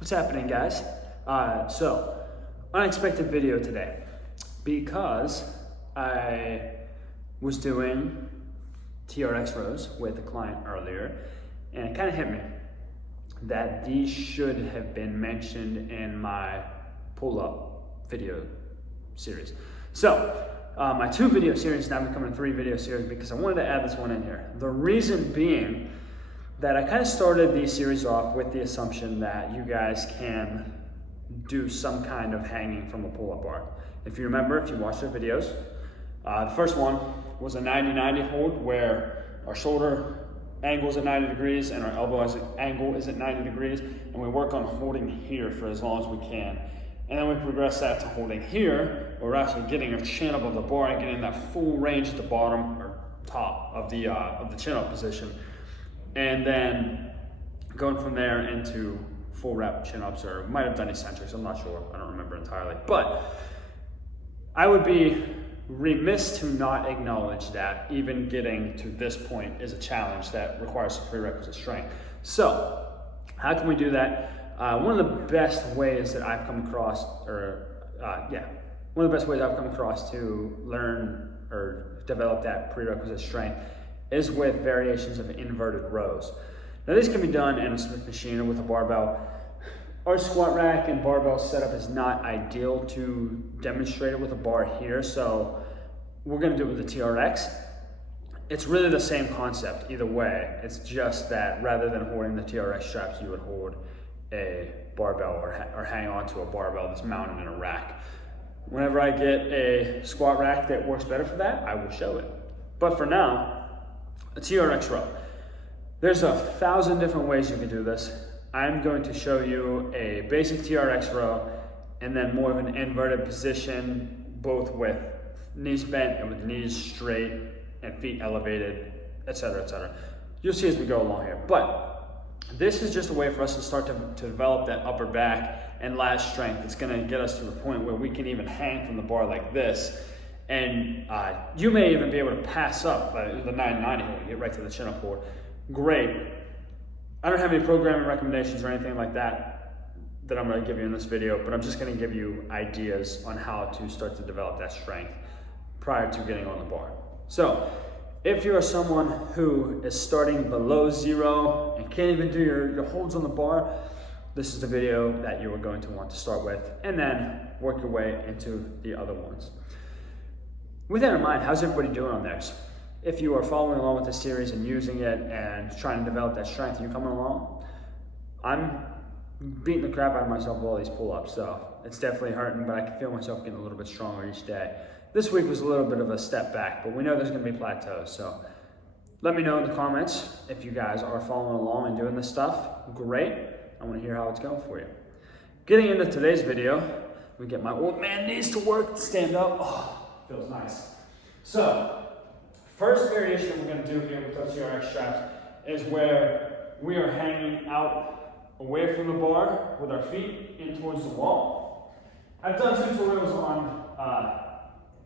What's happening, guys? Unexpected video today because I was doing TRX rows with a client earlier, and it kind of hit me that these should have been mentioned in my pull-up video series. So my 2 video series now becoming a 3 video series because I wanted to add this one in here. The reason being that I kind of started these series off with the assumption that you guys can do some kind of hanging from a pull-up bar. If you remember, if you watched the videos, the first one was a 90-90 hold where our shoulder angle is at 90 degrees and our elbow angle is at 90 degrees, and we work on holding here for as long as we can. And then we progress that to holding here, where we're actually getting our chin above the bar and getting that full range at the bottom or top of the chin-up position. And then going from there into full rep chin-ups, or might have done eccentrics, I'm not sure, I don't remember entirely. But I would be remiss to not acknowledge that even getting to this point is a challenge that requires some prerequisite strength. So how can we do that? One of the best ways that I've come across, one of the best ways I've come across to learn or develop that prerequisite strength is with variations of inverted rows. Now these can be done in a Smith machine or with a barbell. Our squat rack and barbell setup is not ideal to demonstrate it with a bar here, so we're gonna do it with the TRX. It's really the same concept either way. It's just that rather than holding the TRX straps, you would hold a barbell or hang onto a barbell that's mounted in a rack. Whenever I get a squat rack that works better for that, I will show it. But for now, a TRX row. There's 1,000 different ways you can do this. I'm going to show you a basic TRX row and then more of an inverted position, both with knees bent and with knees straight and feet elevated, etc., etc. You'll see as we go along here. But this is just a way for us to start to develop that upper back and lat strength. It's gonna get us to the point where we can even hang from the bar like this. And you may even be able to pass up the 990 hold, get right to the chin-up hold. Great. I don't have any programming recommendations or anything like that I'm going to give you in this video, but I'm just going to give you ideas on how to start to develop that strength prior to getting on the bar. So, if you are someone who is starting below 0 and can't even do your holds on the bar, this is the video that you are going to want to start with, and then work your way into the other ones. With that in mind, how's everybody doing on theirs? If you are following along with this series and using it and trying to develop that strength, are you coming along? I'm beating the crap out of myself with all these pull-ups, so it's definitely hurting, but I can feel myself getting a little bit stronger each day. This week was a little bit of a step back, but we know there's gonna be plateaus, so let me know in the comments if you guys are following along and doing this stuff. Great, I wanna hear how it's going for you. Getting into today's video, we get my old man knees to work, stand up. Oh, feels nice. So, first variation we're going to do here with those TRX straps is where we are hanging out away from the bar with our feet in towards the wall. I've done tutorials on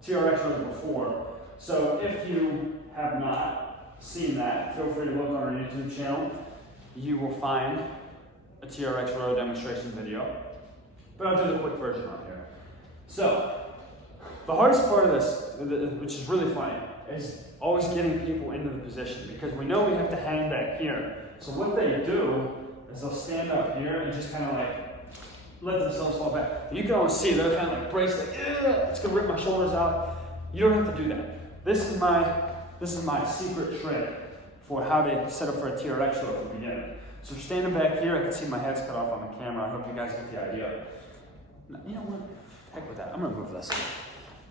TRX rows before, so if you have not seen that, feel free to look on our YouTube channel. You will find a TRX row demonstration video, but I'll do the quick version on here. So, the hardest part of this, which is really funny, is always getting people into the position because we know we have to hang back here. So what they do is they'll stand up here and just kind of like let themselves fall back. And you can always see they're kind of like braced, like, it's gonna rip my shoulders out. You don't have to do that. This is my secret trick for how to set up for a TRX row at the beginning. So standing back here, I can see my head's cut off on the camera. I hope you guys get the idea. You know what? Heck with that. I'm gonna move this.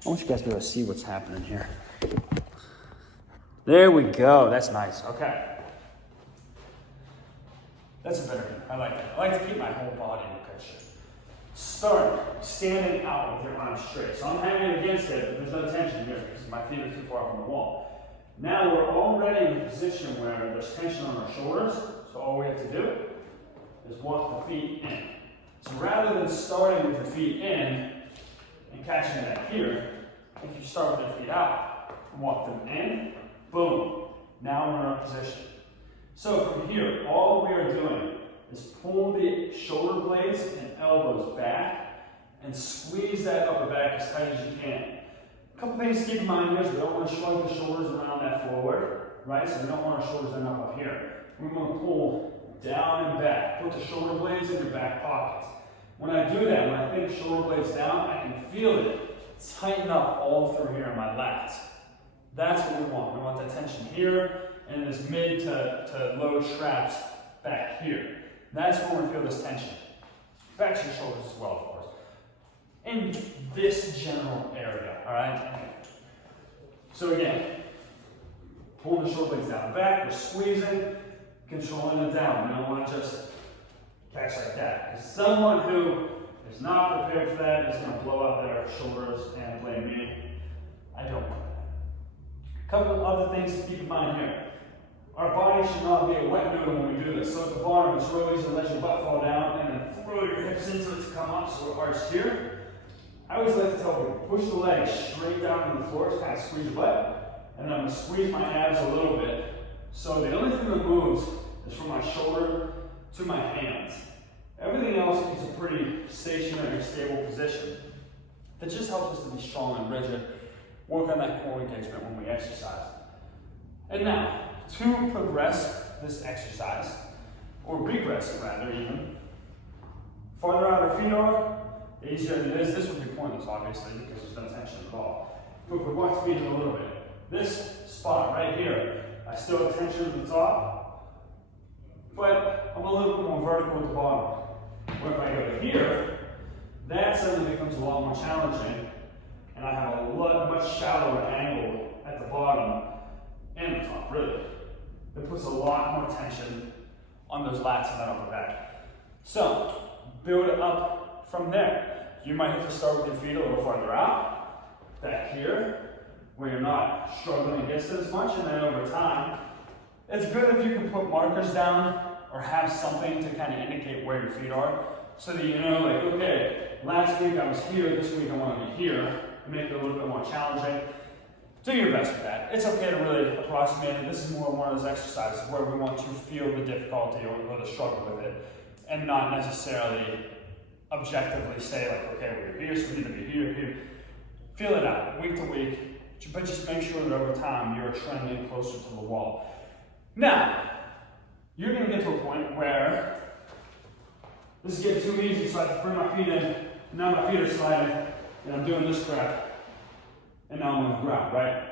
I want you guys to be able to see what's happening here. There we go, that's nice, okay. That's a better view, I like that. I like to keep my whole body in the picture. Start standing out with your arms straight. So I'm hanging against it, but there's no tension here because my feet are too far from the wall. Now we're already in a position where there's tension on our shoulders, so all we have to do is walk the feet in. So rather than starting with the feet in, and catching that here, if you start with your feet out, walk them in, boom, now we're in our position. So from here, all we are doing is pull the shoulder blades and elbows back and squeeze that upper back as tight as you can. A couple things to keep in mind here is we don't want to shrug the shoulders around that forward, right? So we don't want our shoulders end up here. We want to pull down and back. Put the shoulder blades in your back pockets. When I do that, when I think shoulder blades down, I can feel it tighten up all through here in my lats. That's what we want. We want the tension here and this mid to low traps back here. That's where we feel this tension. Back to your shoulders as well, of course. In this general area, all right? So again, pulling the shoulder blades down and back, we're squeezing, controlling it down. We don't want to just catch like that. Because someone who is not prepared for that is going to blow up their shoulders and blame me. I don't want that. A couple of other things to keep in mind here. Our body should not be a wet noodle when we do this. So at the bottom, it's really easy to let your butt fall down and then throw your hips into it to come up so it arches here. I always like to tell people, push the legs straight down on the floor to kind of squeeze your butt. And then I'm going to squeeze my abs a little bit. So the only thing that moves is from my shoulder to my hands. Everything else is a pretty stationary, stable position. That just helps us to be strong and rigid, work on that core engagement when we exercise. And now, to progress this exercise, or regress it rather even, farther out our feet are, the easier it is. This would be pointless obviously because there's no tension at all. But if we walk the feet in a little bit, this spot right here, I still have tension at the top, but I'm a little bit more vertical at the bottom. Where if I go to here, that suddenly becomes a lot more challenging, and I have a much shallower angle at the bottom and the top, really. It puts a lot more tension on those lats and that upper back. So, build it up from there. You might have to start with your feet a little farther out, back here, where you're not struggling against it as much, and then over time, it's good if you can put markers down or have something to kind of indicate where your feet are, so that you know, like, okay, last week I was here, this week I want to be here, and make it a little bit more challenging. Do your best with that. It's okay to really approximate it. This is more one of those exercises where we want to feel the difficulty or the struggle with it, and not necessarily objectively say, like, okay, we're here, so we need to be here, here. Feel it out, week to week, but just make sure that over time you're trending closer to the wall. Now, you're going to get to a point where this is getting too easy, so I have to bring my feet in, and now my feet are sliding, and I'm doing this crap, and now I'm on the ground, right?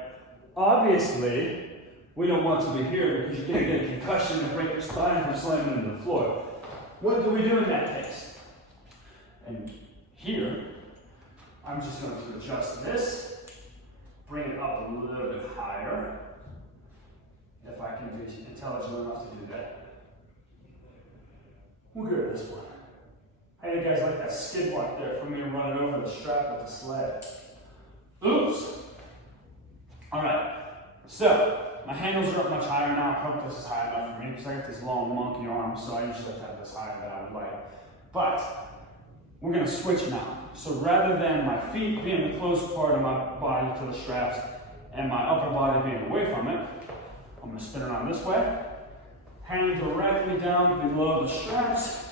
Obviously, we don't want to be here because you're going to get a concussion and break your spine from slamming into the floor. What do we do in that case? And here, I'm just going to adjust this, bring it up a little bit higher, if I can be intelligent enough to do that. We're good at this one. How do you guys like that skid mark there for me running over the strap with the sled? Oops. All right, so my handles are up much higher now. I hope this is high enough for me because I got these long monkey arms, so I usually have this higher than I would like. But we're going to switch now. So rather than my feet being the close part of my body to the straps and my upper body being away from it, I'm going to spin it on this way, hand directly down below the straps,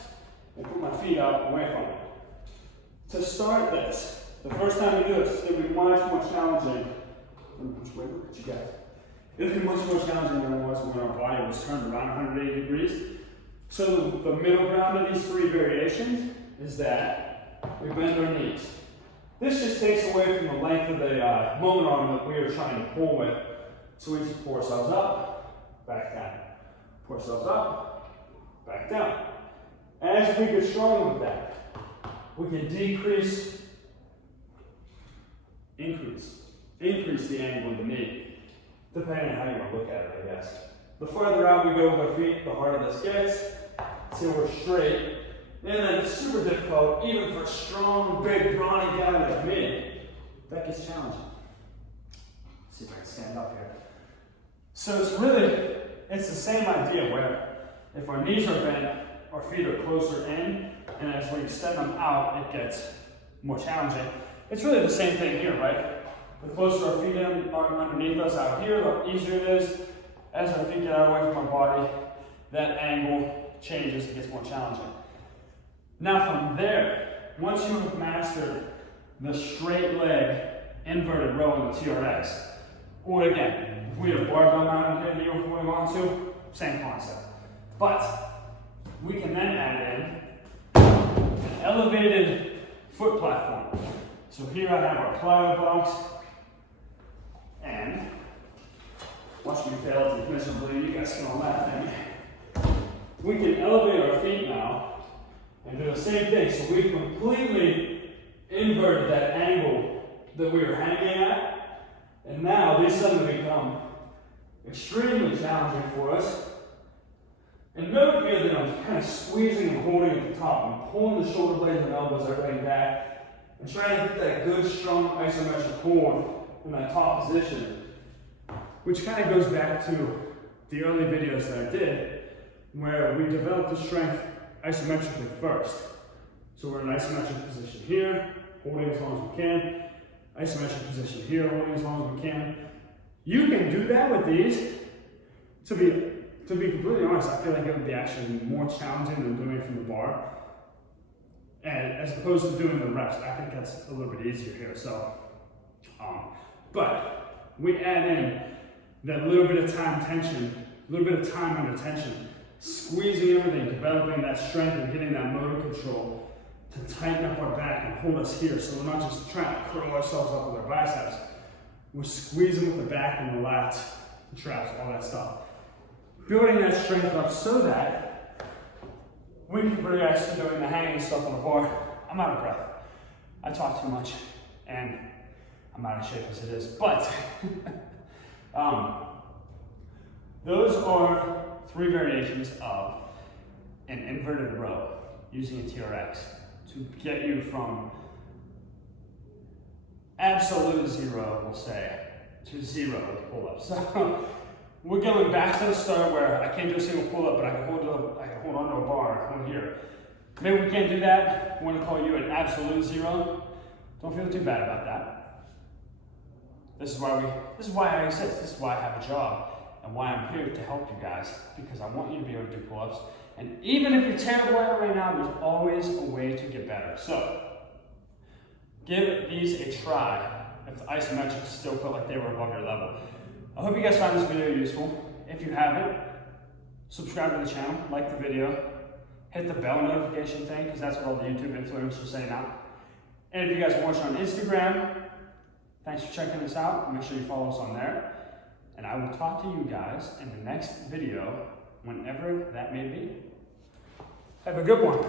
and put my feet out away from it. To start this, the first time you do this, it's going to be much more challenging. Which way? Look at you guys. It'll be much more challenging than it was when our body was turned around 180 degrees. So the middle ground of these three variations is that we bend our knees. This just takes away from the length of the moment arm that we are trying to pull with. So we just pull ourselves up, back down. Pull ourselves up, back down. As we get stronger with that, we can increase the angle of the knee, depending on how you want to look at it, I guess. The farther out we go with our feet, the harder this gets, till we're straight. And then it's super difficult, even for a strong, big, brawny guy like me. That gets challenging. Let's see if I can stand up here. So it's the same idea where if our knees are bent, our feet are closer in, and as we extend them out, it gets more challenging. It's really the same thing here, right? The closer our feet are underneath us out here, the easier it is. As our feet get out away from our body, that angle changes, it gets more challenging. Now from there, once you have mastered the straight leg inverted row in the TRX, or again, if we have barbell mounted here that you're holding on to, same concept. But we can then add in an elevated foot platform. So here I have our plyo box, and watch me fail miserably, you guys can all laugh at me. We can elevate our feet now and do the same thing. So we've completely inverted that angle that we were hanging at, and now these suddenly become extremely challenging for us. And note here that I'm kind of squeezing and holding at the top. I'm pulling the shoulder blades and elbows everything back and trying to get that good, strong isometric hold in that top position, which kind of goes back to the early videos that I did, where we developed the strength isometrically first. So we're in an isometric position here, holding as long as we can. Isometric position here, holding as long as we can. You can do that with these. To be completely honest, I feel like it would be actually more challenging than doing it from the bar. And as opposed to doing the reps, I think that's a little bit easier here. So, but we add in that little bit of time tension, a little bit of time under tension, squeezing everything, developing that strength and getting that motor control to tighten up our back and hold us here. So we're not just trying to curl ourselves up with our biceps. We're squeezing with the back and the lats, the traps, all that stuff. Building that strength up so that we can progress to doing the hanging stuff on the bar. I'm out of breath. I talk too much and I'm out of shape as it is. But those are 3 variations of an inverted row using a TRX to get you from absolute 0, we'll say, to 0 with pull-ups. So we're going back to the start where I can't do a single pull-up, but I can hold onto a bar, hold here. Maybe we can't do that. We want to call you an absolute 0. Don't feel too bad about that. This is why I exist. This is why I have a job and why I'm here to help you guys, because I want you to be able to do pull-ups. And even if you're terrible at it right now, there's always a way to get better. So give these a try if the isometrics still felt like they were above your level. I hope you guys found this video useful. If you haven't, subscribe to the channel, like the video, hit the bell notification thing, because that's what all the YouTube influencers say now. And if you guys are watching on Instagram, thanks for checking this out. Make sure you follow us on there. And I will talk to you guys in the next video, whenever that may be. Have a good one.